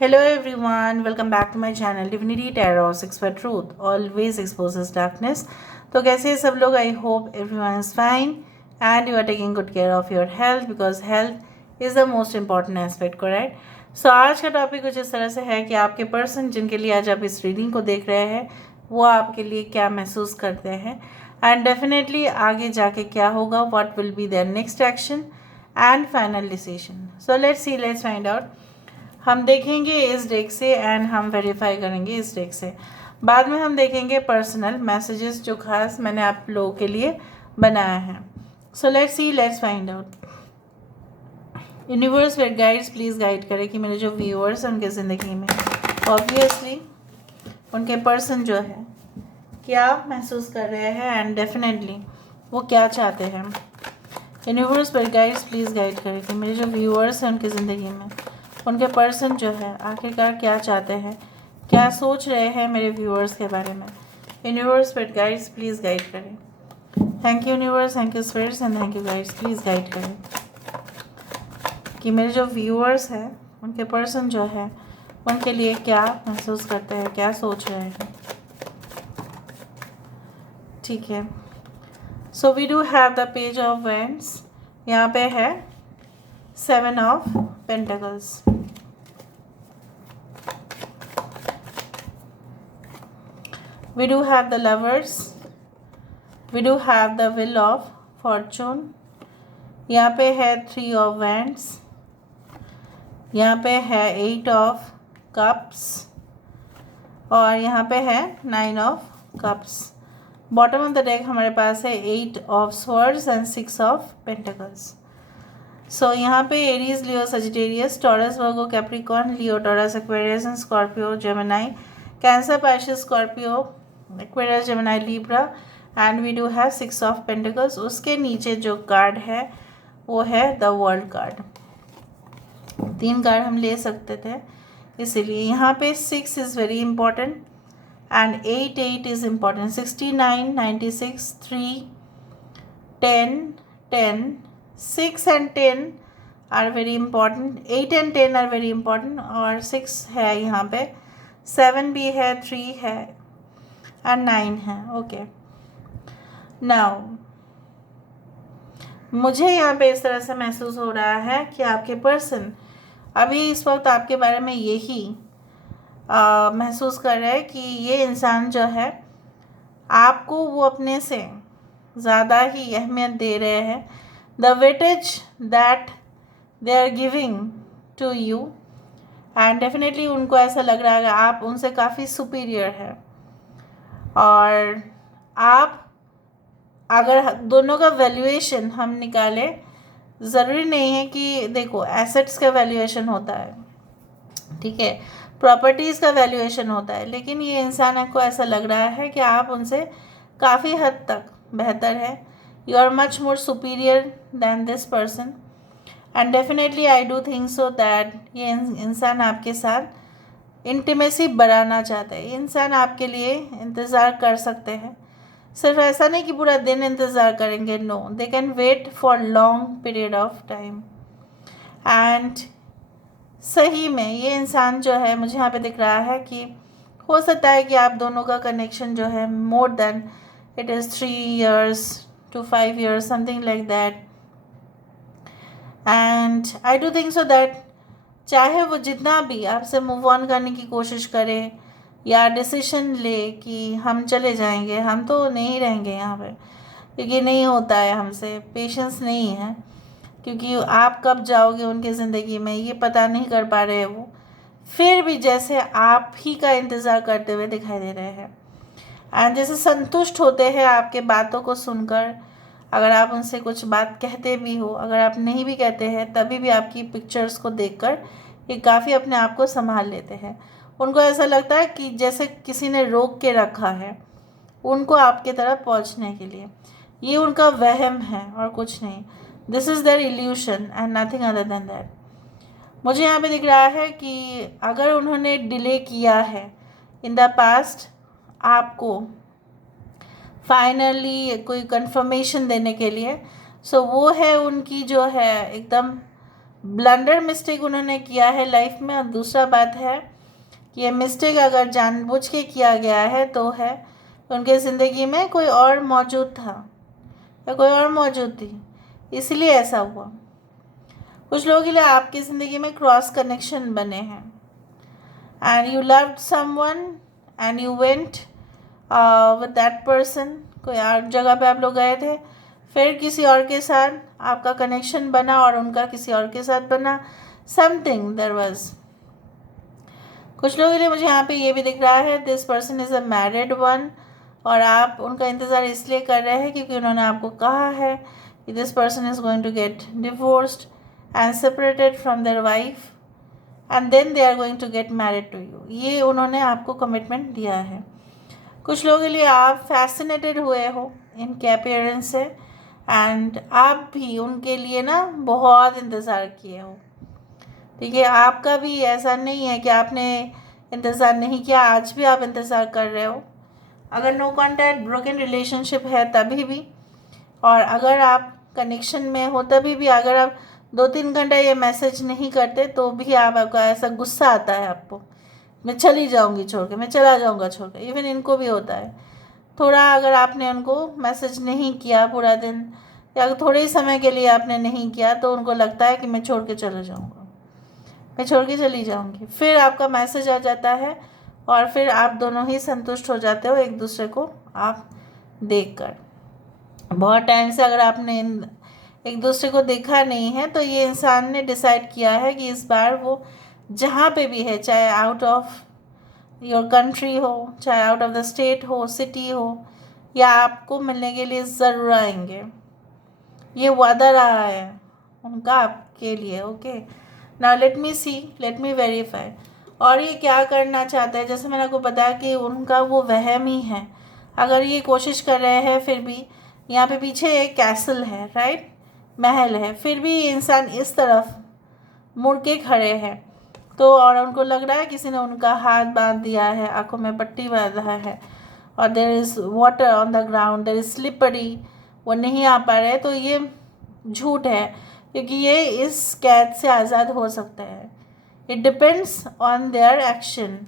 Hello everyone, welcome back to my channel Divinity Tarot 6 for Truth always exposes darkness. तो कैसे हैं सब लोग? I hope everyone is fine and you are taking good care of your health because health is the most important aspect, correct? So आज का topic कुछ इस तरह से है कि आपके पर्सन जिनके लिए आज आप इस रीडिंग को देख रहे हैं वो आपके लिए क्या महसूस करते हैं एंड डेफिनेटली आगे जाके क्या होगा, what will be there next action and final decision. So let's find out. हम देखेंगे इस डेक से एंड हम वेरीफाई करेंगे इस डेक से. बाद में हम देखेंगे पर्सनल मैसेजेस जो खास मैंने आप लोगों के लिए बनाया है. So let's find out. Universe wait guides please guide करें कि मेरे जो व्यूअर्स हैं उनके ज़िंदगी में ऑब्वियसली उनके पर्सन जो है क्या महसूस कर रहे हैं एंड डेफिनेटली वो क्या चाहते हैं. Universe wait guides please guide करें कि मेरे जो व्यूअर्स हैं उनकी ज़िंदगी में उनके पर्सन जो है आखिरकार क्या चाहते हैं, क्या सोच रहे हैं मेरे व्यूअर्स के बारे में. Universe spirit guides please guide करें. Thank you universe, thank you spirits and thank you guides. Please guide करें कि मेरे जो व्यूअर्स हैं उनके पर्सन जो है उनके लिए क्या महसूस करते हैं, क्या सोच रहे हैं. ठीक है. So we do have the page of wands. यहाँ पे है 7 of pentacles. We do have the lovers. We do have the wheel of fortune. यहाँ पे है 3 of wands. यहाँ पे है 8 of cups. और यहाँ पे है 9 of cups. Bottom of the deck हमारे पास है 8 of swords and 6 of pentacles. So यहाँ पे Aries, Leo, Sagittarius, Taurus, Virgo, Capricorn, Leo, Taurus, Aquarius and Scorpio, Gemini, Cancer, Pisces, Scorpio, Aquarius, Gemini, Libra and we do have 6 of pentacles. उसके नीचे जो card है वो है the world card. 3 card हम ले सकते थे इसीलिए यहाँ पे 6 is very important and 8 is important. 69, 96, 3, 10, 10, 6 and 10 are very important. 8 and 10 are very important. और 6 है यहाँ पे, 7 भी है, 3 है एंड 9 है. ओके. नाउ मुझे यहाँ पे इस तरह से महसूस हो रहा है कि आपके पर्सन अभी इस वक्त आपके बारे में यही महसूस कर रहे हैं कि ये इंसान जो है आपको वो अपने से ज़्यादा ही अहमियत दे रहे हैं. The weightage that they are giving to you and definitely उनको ऐसा लग रहा है कि आप उनसे काफ़ी सुपीरियर है. और आप अगर दोनों का वैल्यूएशन हम निकालें, ज़रूरी नहीं है कि देखो एसेट्स का वैल्यूएशन होता है, ठीक है, प्रॉपर्टीज़ का वैल्यूएशन होता है, लेकिन ये इंसान को ऐसा लग रहा है कि आप उनसे काफ़ी हद तक बेहतर है. You are much more superior than this person and definitely I do think so that ये इंसान आपके साथ इंटीमेसी बढ़ाना चाहता है. ये इंसान आपके लिए इंतज़ार कर सकते हैं. सिर्फ ऐसा नहीं कि पूरा दिन इंतज़ार करेंगे, no, they can wait for long period of time. And सही में ये इंसान जो है मुझे यहाँ पे दिख रहा है कि हो सकता है कि आप दोनों का कनेक्शन जो है more than it is 3 years to 5 years, something like that. And I do think so that चाहे वो जितना भी आपसे मूव ऑन करने की कोशिश करे या डिसीजन ले कि हम चले जाएंगे, हम तो नहीं रहेंगे यहाँ पे, क्योंकि नहीं होता है, हमसे पेशेंस नहीं है, क्योंकि आप कब जाओगे उनके ज़िंदगी में ये पता नहीं कर पा रहे वो, फिर भी जैसे आप ही का इंतज़ार करते हुए दिखाई दे रहे हैं एंड जैसे संतुष्ट होते हैं आपके बातों को सुनकर. अगर आप उनसे कुछ बात कहते भी हो, अगर आप नहीं भी कहते हैं, तभी भी आपकी पिक्चर्स को देखकर ये काफ़ी अपने आप को संभाल लेते हैं. उनको ऐसा लगता है कि जैसे किसी ने रोक के रखा है उनको आपके तरफ पहुंचने के लिए. ये उनका वहम है और कुछ नहीं. This is their illusion and nothing other than that. मुझे यहाँ पे दिख रहा है कि अगर उन्होंने डिले किया है इन द पास्ट आपको फाइनली कोई कंफर्मेशन देने के लिए, सो वो है उनकी जो है एकदम ब्लंडर मिस्टेक उन्होंने किया है लाइफ में। और दूसरा बात है कि ये मिस्टेक अगर जानबूझ के किया गया है तो है उनके ज़िंदगी में कोई और मौजूद था या कोई और मौजूद थी, इसलिए ऐसा हुआ। कुछ लोगों के लिए आपकी ज़िंदगी में क्रॉस कनेक्शन बने हैं and you loved someone and you went with that person. कोई और जगह पे आप लोग गए थे, फिर किसी और के साथ आपका कनेक्शन बना और उनका किसी और के साथ बना। Something there was. कुछ लोगों के लिए मुझे यहाँ पे ये भी दिख रहा है this person is a married one, और आप उनका इंतज़ार इसलिए कर रहे हैं क्योंकि उन्होंने आपको कहा है कि this person is going to get divorced and separated from their wife and then they are going to get married to you. ये उन्होंने आपको कमिटमेंट दिया है। कुछ लोगों के लिए आप फैसिनेटेड हुए हो इनके अपीयरेंस से एंड आप भी उनके लिए ना बहुत इंतज़ार किए हो। ठीक है, आपका भी ऐसा नहीं है कि आपने इंतज़ार नहीं किया, आज भी आप इंतज़ार कर रहे हो। अगर नो कॉन्टैक्ट ब्रोकन रिलेशनशिप है तभी भी, और अगर आप कनेक्शन में हो तभी भी, अगर आप 2-3 घंटा ये मैसेज नहीं करते तो भी आपका ऐसा गुस्सा आता है आपको, मैं चली जाऊंगी छोड़ के, मैं चला जाऊंगा छोड़ के। इवन इनको भी होता है थोड़ा, अगर आपने उनको मैसेज नहीं किया पूरा दिन या थोड़े ही समय के लिए आपने नहीं किया तो उनको लगता है कि मैं छोड़ के चला जाऊंगा, मैं छोड़ के चली जाऊंगी। फिर आपका मैसेज आ जाता है और फिर आप दोनों ही संतुष्ट हो जाते हो एक दूसरे को आप देखकर। बहुत टाइम से अगर आपने एक दूसरे को देखा नहीं है तो ये इंसान ने डिसाइड किया है कि इस बार वो जहाँ पे भी है, चाहे आउट ऑफ योर कंट्री हो, चाहे आउट ऑफ द स्टेट हो, सिटी हो, या आपको मिलने के लिए ज़रूर आएंगे। ये वादा रहा है उनका आपके लिए। ओके, नाउ लेट मी सी, लेट मी वेरीफाई। और ये क्या करना चाहता है, जैसे मैंने आपको बताया कि उनका वो वहम ही है। अगर ये कोशिश कर रहे हैं फिर भी, यहाँ पे पीछे एक कैसल है, राइट, महल है, फिर भी ये इंसान इस तरफ मुड़ के खड़े हैं तो, और उनको लग रहा है किसी ने उनका हाथ बांध दिया है, आंखों में पट्टी बांधा है, और there is water on the ground, there is slippery, वो नहीं आ पा रहे। तो ये झूठ है क्योंकि ये इस कैद से आज़ाद हो सकता है। It depends on their action.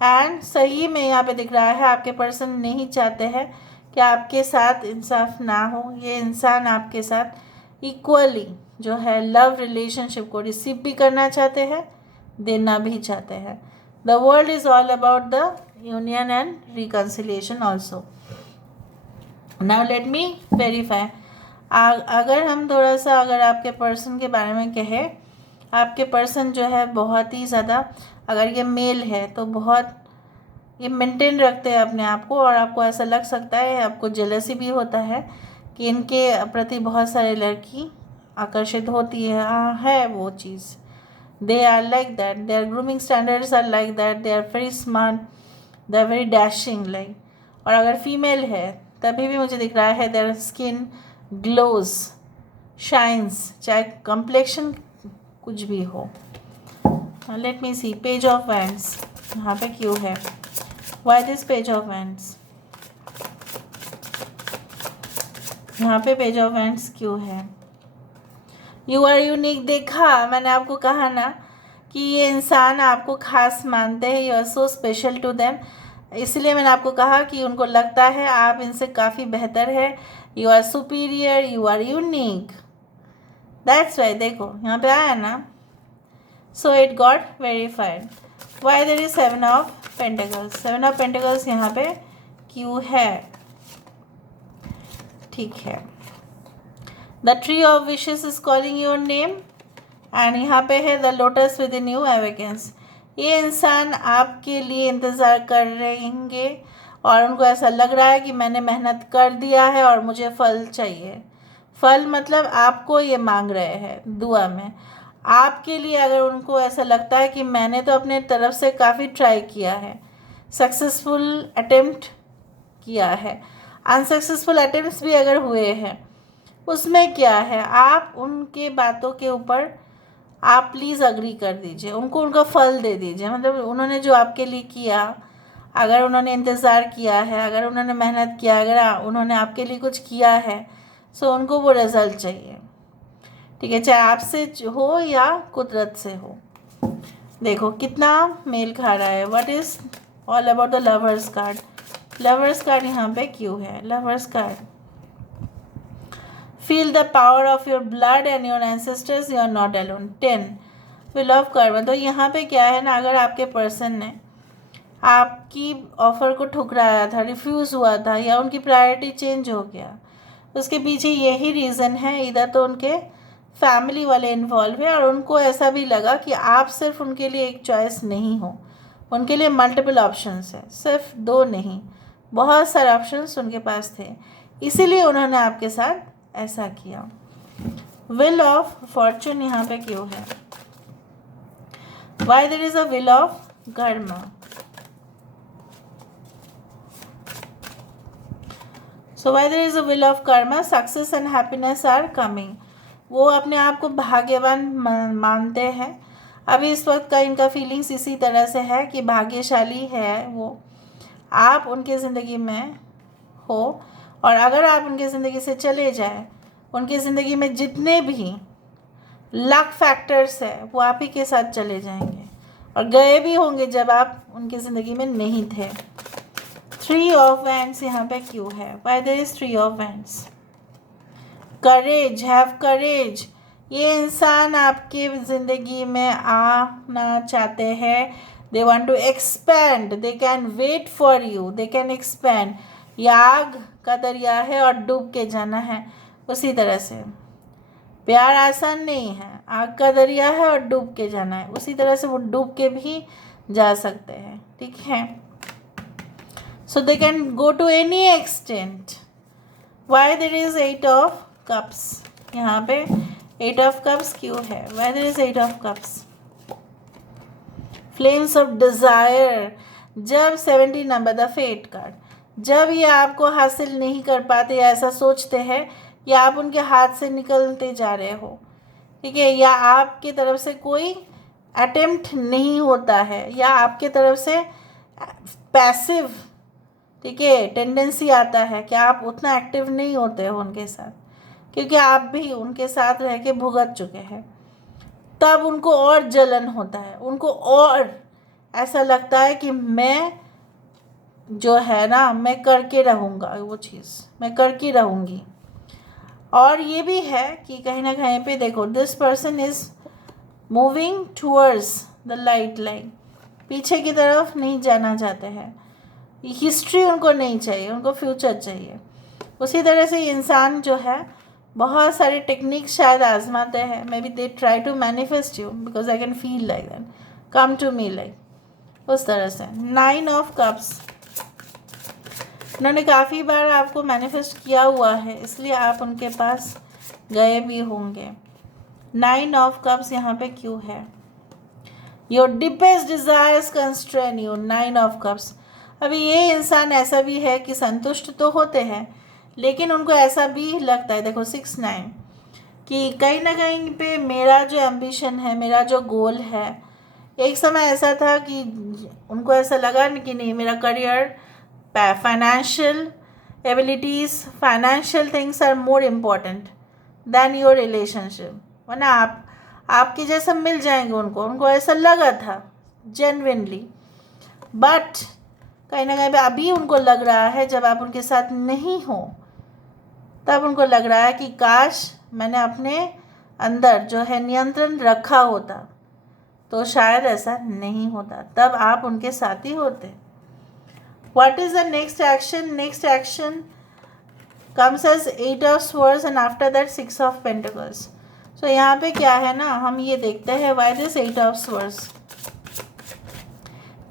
And सही में यहाँ पे दिख रहा है आपके पर्सन नहीं चाहते हैं कि आपके साथ इंसाफ ना हो। ये इंसान आपके साथ इक्वली जो है लव रिलेशनशिप को रिसीव भी करना चाहते हैं, देना भी चाहते हैं। The world is all about the union and reconciliation also. Now let me verify. अगर हम थोड़ा सा अगर आपके पर्सन के बारे में कहें, आपके पर्सन जो है बहुत ही ज़्यादा, अगर ये मेल है तो बहुत ये मेंटेन रखते हैं अपने आप को, और आपको ऐसा लग सकता है, आपको जेलसी भी होता है कि इनके प्रति बहुत सारे लड़की आकर्षित होती है वो चीज़। They are like that, their grooming standards are like that, they are very smart, they are very dashing like. और अगर फीमेल है तभी भी मुझे दिख रहा है देयर स्किन ग्लोज, शाइन्स, चाहे कम्प्लेक्शन कुछ भी हो। Let me see, page of wands यहाँ पे क्यों है, why this page of wands, यहाँ पे पेज ऑफ वैंड्स क्यों है। यू आर यूनिक, देखा मैंने आपको कहा ना कि ये इंसान आपको खास मानते हैं, you are so special to them. इसलिए मैंने आपको कहा कि उनको लगता है आप इनसे काफ़ी बेहतर है, you are superior, you are unique, that's why. देखो यहाँ पे आया ना, so it got verified. Why there is 7 of pentacles, 7 of pentacles यहाँ पे क्यों है, ठीक है। The tree of wishes is calling your name, and यहाँ पे है the lotus within you awakens. ये इंसान आपके लिए इंतज़ार कर रहेंगे और उनको ऐसा लग रहा है कि मैंने मेहनत कर दिया है और मुझे फल चाहिए। फल मतलब आपको ये मांग रहे हैं दुआ में आपके लिए। अगर उनको ऐसा लगता है कि मैंने तो अपने तरफ से काफ़ी ट्राई किया है, सक्सेसफुल अटेम्प्ट किया है, अनसक्सेसफुल अटेम्प्ट्स भी अगर हुए हैं, उसमें क्या है, आप उनके बातों के ऊपर आप प्लीज़ अग्री कर दीजिए, उनको उनका फल दे दीजिए। मतलब उन्होंने जो आपके लिए किया, अगर उन्होंने इंतज़ार किया है, अगर उन्होंने मेहनत किया, अगर उन्होंने आपके लिए कुछ किया है, सो उनको वो रिज़ल्ट चाहिए। ठीक है, चाहे आपसे हो या कुदरत से हो। देखो कितना मेल खा रहा है। What is all about the lovers card. Lovers card यहाँ पे क्यों है? Lovers card, feel the power of your blood and your ancestors, you are not alone. 10 wheel of karma. तो यहाँ पे क्या है ना, अगर आपके पर्सन ने आपकी ऑफर को ठुकराया था, रिफ्यूज़ हुआ था, या उनकी प्रायोरिटी चेंज हो गया, उसके पीछे यही रीज़न है। इधर तो उनके फैमिली वाले इन्वॉल्व है और उनको ऐसा भी लगा कि आप सिर्फ उनके लिए एक चॉइस नहीं हो, उनके लिए मल्टीपल ऑप्शंस है, सिर्फ 2 नहीं, बहुत सारे ऑप्शंस उनके पास थे, इसीलिए उन्होंने आपके साथ ऐसा किया। विल ऑफ फॉर्चून यहाँ पे क्यों है? Why there is a wheel of karma. So why there is a wheel of karma, success and happiness are coming. वो अपने आप को भाग्यवान मानते हैं। अभी इस वक्त का इनका फीलिंग्स इसी तरह से है कि भाग्यशाली है वो, आप उनके ज़िंदगी में हो, और अगर आप उनकी ज़िंदगी से चले जाए, उनकी ज़िंदगी में जितने भी लक फैक्टर्स है वो आप ही के साथ चले जाएंगे, और गए भी होंगे जब आप उनकी ज़िंदगी में नहीं थे। 3 ऑफ वैंड्स यहाँ पे क्यों है? Why there is 3 of wands? Courage, have courage. ये इंसान आपकी ज़िंदगी में आना चाहते हैं। They want to expand, they can wait for you, they can expand. ये आग का दरिया है और डूब के जाना है, उसी तरह से प्यार आसान नहीं है, आग का दरिया है और डूब के जाना है, उसी तरह से वो डूब के भी जा सकते हैं। ठीक है, so they can go to any extent. Why there is 8 of cups? यहाँ पे 8 ऑफ कप्स क्यों है? Why there is 8 of cups? Flames of desire. जब 70 नंबर, द फेट कार्ड, जब ये आपको हासिल नहीं कर पाते या ऐसा सोचते हैं या आप उनके हाथ से निकलते जा रहे हो, ठीक है, या आपकी तरफ से कोई अटेम्प्ट नहीं होता है, या आपके तरफ से पैसिव, ठीक है, टेंडेंसी आता है कि आप उतना एक्टिव नहीं होते हो उनके साथ, क्योंकि आप भी उनके साथ रह के भुगत चुके हैं, तब उनको और जलन होता है, उनको और ऐसा लगता है कि मैं जो है ना, मैं करके रहूँगा, वो चीज़ मैं करके रहूँगी। और ये भी है कि कहीं ना कहीं पे देखो, this person is moving towards the light line, पीछे की तरफ नहीं जाना चाहते हैं, हिस्ट्री उनको नहीं चाहिए, उनको फ्यूचर चाहिए। उसी तरह से इंसान जो है बहुत सारे टेक्निक शायद आजमाते हैं, maybe they try to manifest you, because I can feel like that, come to me, like उस तरह से। 9 ऑफ कप्स, उन्होंने काफ़ी बार आपको मैनिफेस्ट किया हुआ है, इसलिए आप उनके पास गए भी होंगे। 9 ऑफ कप्स यहाँ पे क्यों है? Your deepest desires constrain you. 9 of cups, अभी ये इंसान ऐसा भी है कि संतुष्ट तो होते हैं, लेकिन उनको ऐसा भी लगता है, देखो 6-9, कि कहीं ना कहीं पे मेरा जो एम्बिशन है, मेरा जो गोल है, एक समय ऐसा था कि उनको ऐसा लगा कि नहीं, मेरा career, financial abilities, financial things are more important than your relationship, वरना आपके जैसा मिल जाएंगे उनको ऐसा लगा था जेन्युइनली। बट कहीं ना कहीं पे अभी उनको लग रहा है, जब आप उनके साथ नहीं हो, तब उनको लग रहा है कि काश मैंने अपने अंदर जो है नियंत्रण रखा होता, तो शायद ऐसा नहीं होता, तब आप उनके साथ ही होते। What is the next action? Next action comes as 8 of swords and after that 6 of pentacles. So यहाँ पे क्या है ना, हम ये देखते हैं why this 8 of swords.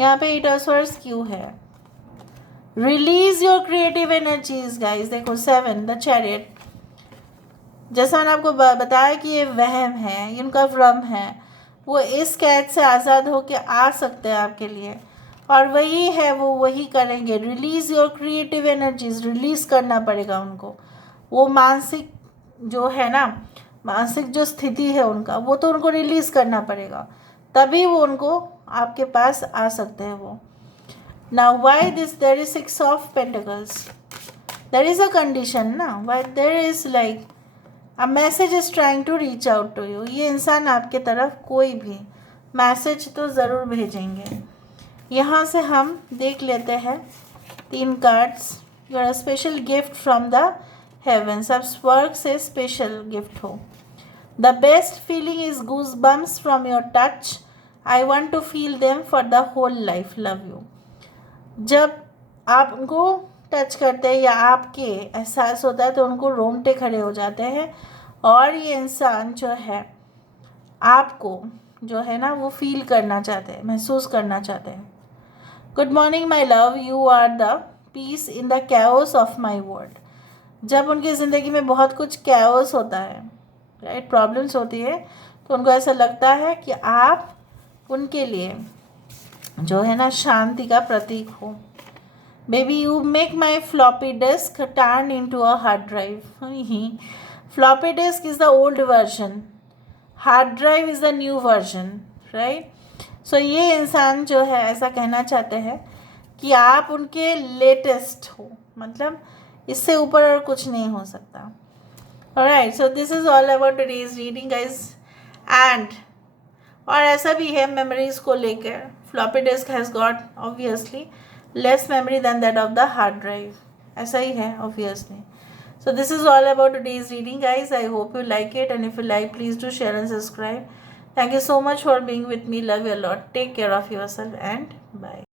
यहाँ पे 8 of swords क्यों है? Release your creative energies guys. देखो 7 the chariot. जैसा मैंने आपको बताया कि ये वहम है, ये उनका भ्रम है, वो इस कैद से आज़ाद होके आ सकते हैं आपके लिए, और वही है, वो वही करेंगे। Release your creative energies, release करना पड़ेगा उनको। वो मानसिक जो है ना, मानसिक जो स्थिति है उनका, वो तो उनको रिलीज़ करना पड़ेगा, तभी वो उनको आपके पास आ सकते हैं वो। Now why this, there is 6 of pentacles, there is a condition ना, why there is like a message is trying to reach out to you, ये इंसान आपके तरफ कोई भी मैसेज तो ज़रूर भेजेंगे। यहाँ से हम देख लेते हैं 3 cards. You are special gift from the heavens, आप स्वर्ग से स्पेशल गिफ्ट हो। The best feeling is goosebumps from your touch, I want to feel them for the whole life, love you. जब आप उनको टच करते हैं या आपके एहसास होता है तो उनको रोंगटे खड़े हो जाते हैं, और ये इंसान जो है आपको जो है ना वो फील करना चाहते हैं, महसूस करना चाहते हैं। Good morning my love, you are the peace in the chaos of my world. जब उनकी ज़िंदगी में बहुत कुछ कैओस होता है, राइट, प्रॉब्लम्स होती है, तो उनको ऐसा लगता है कि आप उनके लिए जो है ना शांति का प्रतीक हो। Baby you make my floppy disk turn into a hard drive. Floppy disk is the old version, hard drive is the new version, right. So ये इंसान जो है ऐसा कहना चाहते हैं कि आप उनके लेटेस्ट हो, मतलब इससे ऊपर और कुछ नहीं हो सकता। Alright, so this is all about today's reading guys. And और ऐसा भी है मेमोरीज को लेकर, floppy disk has got obviously less memory than that of the hard drive, ऐसा ही है obviously. So this is all about today's reading guys. I hope you like it, and if you like, please do share and subscribe. Thank you so much for being with me. Love you a lot. Take care of yourself and bye.